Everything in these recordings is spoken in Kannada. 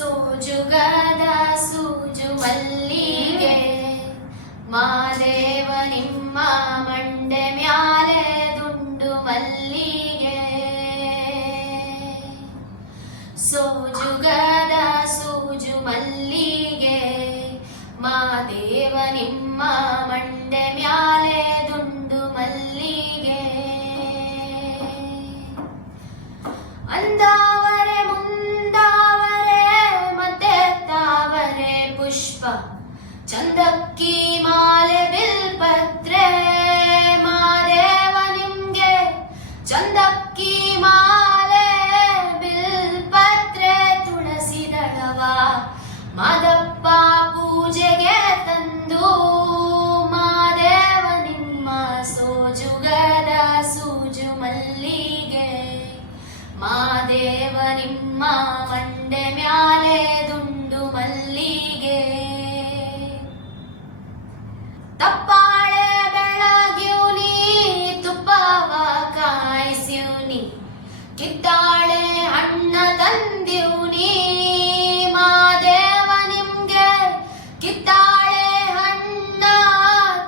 ಸೋಜುಗದ ಸೂಜು ಮಲ್ಲಿಗೆ ಮಾದೇವ ನಿಮ್ಮ ಮಂಡೆ ಮ್ಯಾಲೆ ದುಂಡು ಮಲ್ಲಿಗೆ. ಸೋಜುಗದ ಸೂಜು ಮಲ್ಲಿಗೆ ಮಾದೇವ ನಿಮ್ಮ ಮಂಡೆ ಮ್ಯಾಲೆ ದುಂಡು ಮಲ್ಲಿಗೆ. ಅಂದಾವರೆ ಮುಂದಾವರೆ ಮತ್ತೆ ತಾವರೆ ಪುಷ್ಪ ಚಂದಕ್ಕಿ ಮಾಲೆ ಬಿಲ್ಪತ್ರೆ ಮಾದೇವ ನಿಮ್ಗೆ ಚಂದಕ್ಕಿ ಮಾಲೆ ಬಿಲ್ಪತ್ರೆ ತುಳಸಿ ದಳವ ಮಾದಪ್ಪ ಪೂಜೆಗೆ ತಂದು ಮಾದೇವ ನಿಮ್ಮ ಸೋಜುಗದ ಸೂಜು ಮಲ್ಲಿಗೆ ಮಾದೇವ ನಿಮ್ಮ ಮಂಡೆ ಮ್ಯಾಲೆ ದುಂಡು ಮಲ್ಲಿಗೆ. ತಪ್ಪಾಳೆ ಬೆಳಗ್ಯೂನಿ ತುಪ್ಪವ ಕಾಯಿಸ್ಯೂನಿ ಕಿತ್ತಾಳೆ ಹಣ್ಣ ತಂದ್ಯೂನಿ ಮಾದೇವ ನಿಮ್ಗೆ ಕಿತ್ತಾಳೆ ಹಣ್ಣ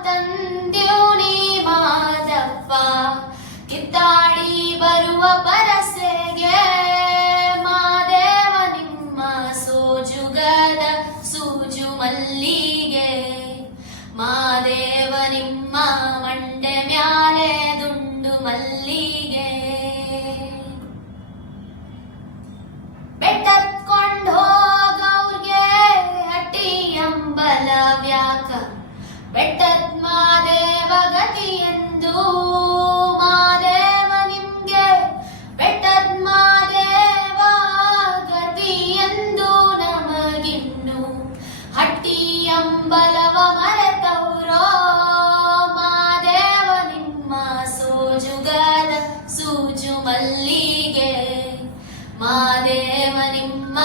ತಂದ್ಯೂನಿ ಮಾದಪ್ಪ ಕಿತ್ತಾಡಿ ಬರುವ ಪರಸೆಗೆ ಮಾದೇವ ನಿಮ್ಮ ಸೋಜುಗದ ಸೂಜು ಮಲ್ಲಿಗೆ ಮಾದೇವ ನಿಮ್ಮ ಮಂಡೆ ಮ್ಯಾಲೆ ದುಂಡು ಮಲ್ಲಿಗೆ. ಬೆಟ್ಟತ್ಕೊಂಡ್ ಹೋಗವ್ರಿಗೆ ಹಟ್ಟಿ ಅಂಬಲವ್ಯಾಕ ಬೆಟ್ಟದ್ ಮಾದೇವ ಗತಿಯೆಂದು ಮಾದೇವ ನಿಮ್ಗೆ ಬೆಟ್ಟದ್ ಮಾದೇವ ಗತಿಯೆಂದು ನಮಗಿನ್ನು ಹಟ್ಟಿ ಅಂಬಲವ ಮರೆತವ್ರೋ ಮಾದೇವ ನಿಮ್ಮ ಸೋಜುಗದ ಸೂಜು ಮಲ್ಲಿಗೆ ಮಾದೇವ ನಿಮ್ಮ